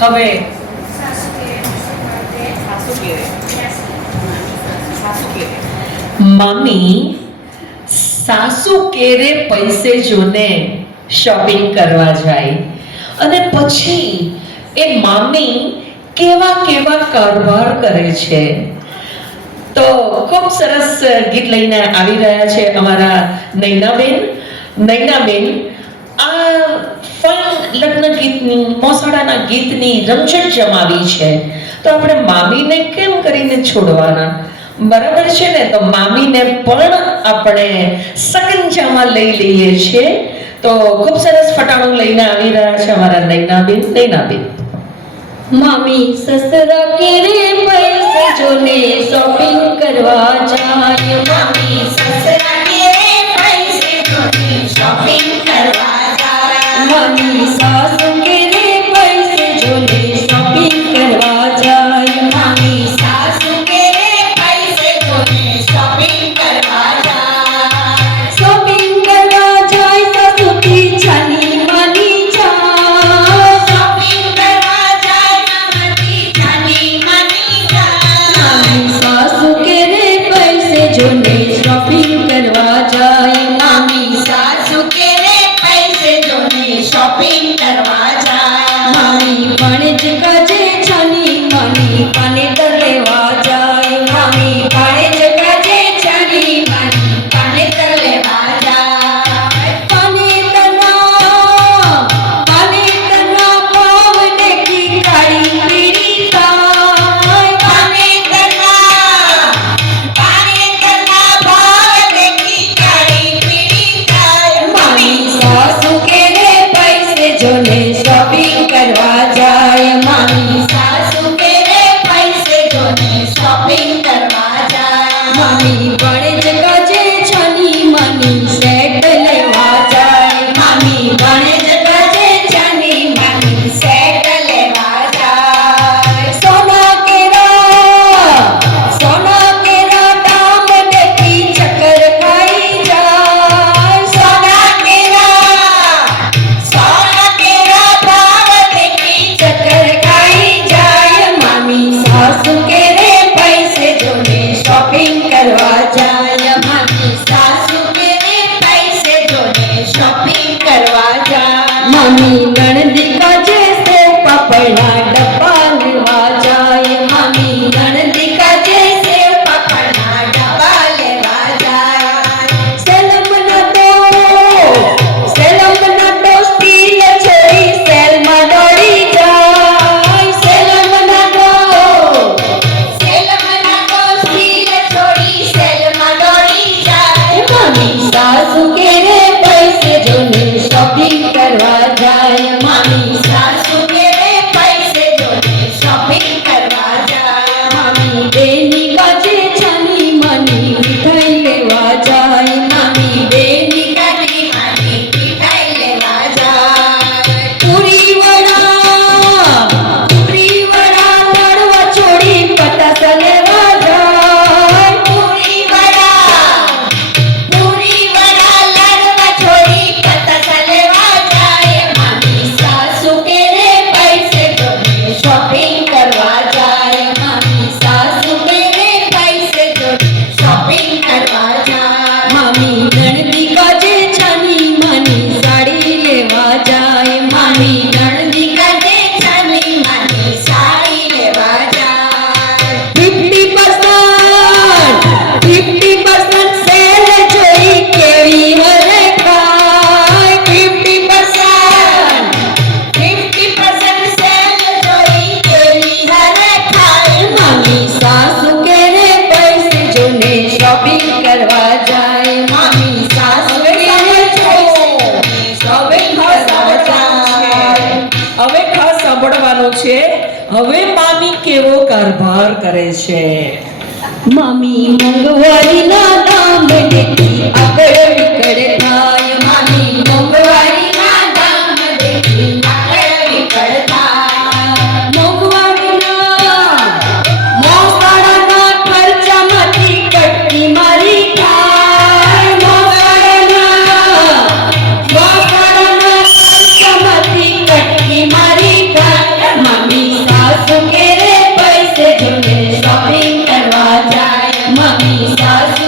હવે મામી સાસુ કેરે પૈસે જોને શોપિંગ કરવા જાય અને પછી એ મામી કેવા કેવા કારભાર કરે છે. તો ખૂબ સરસ ગીત લઈને આવી રહ્યા છે અમારા નૈનાબેન. નૈનાબેન આ ફન લગ્ન ગીતની મોસાળાના ગીતની રમઝટ જમાવી છે, તો આપણે મામીને કેમ કરીને છોડવાના? બરાબર છે ને? તો મામીને પણ આપણે સકંજામાં લઈ લઈએ છીએ. તો ખૂબ સરસ ફટાણું લઈને આવી રહ્યા છે અમારા નૈનાબેન. નૈનાબેન મામી સસરા કેરે પૈસે જોને શોપિંગ કરવા જાય. મામી સસરા કેરે પૈસે જોને શોપિંગ કરવા જાય. મામી સાસુ કેરે પૈસે જોને શોપિંગ કરવા જાય. મામી સાસુ કેરે પૈસે જોને શોપિંગ કરવા જાય. શોપિંગ કરવા જાય સાસુથી છાની માની જાય. શોપિંગ કરવા જાય મામાથી છાની માની જાય. મામી સાસુ કેરે પૈસે જોને શોપિંગ કરવા જાય. મામી સાસુ કેરે પૈસે જોને શોપિંગ કરવા જાય. મામી ભણેજ કાજે છાની માની પાનેતર લેવા જાય. મામી ભણેજ કાજે છાની માની પાનેતર લેવા જાય. પાનેતરના ભાવ દેખી કાળી પીળી થાય. પાનેતરના ભાવ દેખી કાળી પીળી થાય. મામી સાસુ કેરે પૈસે જોને શોપિંગ કરવા જાય. મામી સાસુ કેરે પૈસે જોને શોપિંગ કરવા જાય. મામી ભણેજ કાજે છાની માની સેટ લેવા જાય. મામી ભણેજ કાજે છાની માની સેટ લેવા જાય. સોના કેરા દામ દેખી ચક્કર ખાઈ જાય. સોના કેરા ભાવ દેખી ચક્કર ખાઈ જાય. મામી સાસુ કેરે પૈસે જોને શોપિંગ કરવા જાય. મામી સાસુ કેરે પૈસે જોને શોપિંગ કરવા જાય. મામી નણંદી કાજે સેવ પાપડના ડબ્બા લેવા જાય. મામી નણંદી કાજે સેવ પાપડના ડબ્બા લેવા જાય. સેલમના તો સ્ટીલ છોડી સેલમાં દોડી જાય. સેલમના તો સેલમના તો સ્ટીલ છોડી સેલમાં દોડી જાય. મામી સાસુ કેરે પૈસે જોને શોપિંગ કરવા જાય. મામી સાસુ કેરે પૈસે જોને શોપિંગ કરવા જાય. મામી બેની કાજે છાની માની મીઠાઈ લેવા જાય. મામી બેની કાની માની મીઠાઈ લેવા જાય. પૂરી વડા તળવા છોડી પતાસ લેવા જાય. પૂરી વડા લાડવા છોડી પતાસ લેવા જાય. મામી સાસુ કેરે પૈસે જોને શોપિંગ કરવા જાય. મામી સાસુ કેરે પૈસે જોને શોપિંગ કરવા જાય. મામી નણંદી કાજે છાની માની સાડી લેવા જાય. મામી નણંદી કાજે છાની માની સાડી લેવા જાય. 50% સેલ જોઈ કેવી હરખાય. 50% સેલ જોઈ કેવી હરખાય. મામી સાસુ કેરે પૈસે જોને શોપિંગ કરવા જાય. મામી સાસુ કેરે પૈસે શોપિંગ કરવા જાય. હવે ખાસ સાંભળવાનું છે. હવે મામી કેવો કારભાર કરે છે. મામી મોંઘવારીના દામ દેખી આગળ વિકળ થાય. મામી મોંઘવારીના દામ દેખી આગળ વિકળ થાય. મોંઘવારીના ખર્ચામાંથી કટકી મારી થાય. મોંઘવારીના ખર્ચામાંથી કટકી મારી થાય. મામી મામી સાસુ